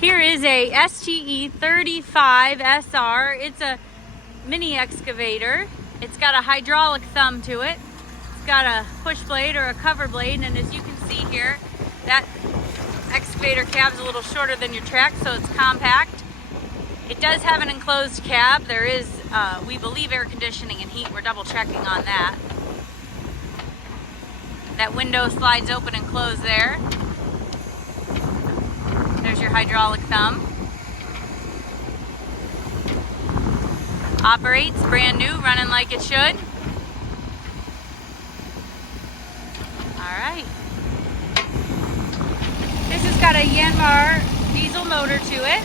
Here is a STE35 SR. It's a mini excavator. It's got a hydraulic thumb to it. It's got a push blade or a cover blade, and as you can see here, that excavator cab is a little shorter than your track, so it's compact. It does have an enclosed cab. There is, we believe, air conditioning and heat. We're double checking on that. That window slides open and close there. There's your hydraulic thumb. Operates brand new, running like it should. Alright. This has got a Yanmar diesel motor to it.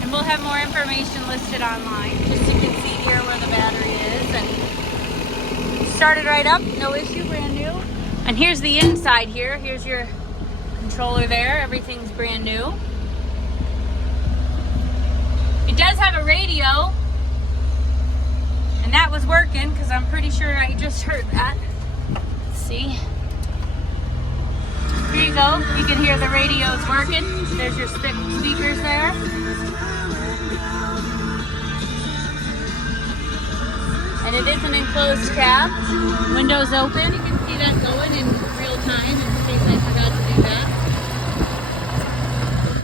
And we'll have more information listed online. Just so you can see here where the battery is. And started right up, no issue, brand new. And here's the inside here. Here's your controller there. Everything's brand new. It does have a radio. And that was working because I'm pretty sure I just heard that. Let's see. Here you go. You can hear the radio's working. There's your speakers there. And it is an enclosed cab. Windows open. You can see that going in real time.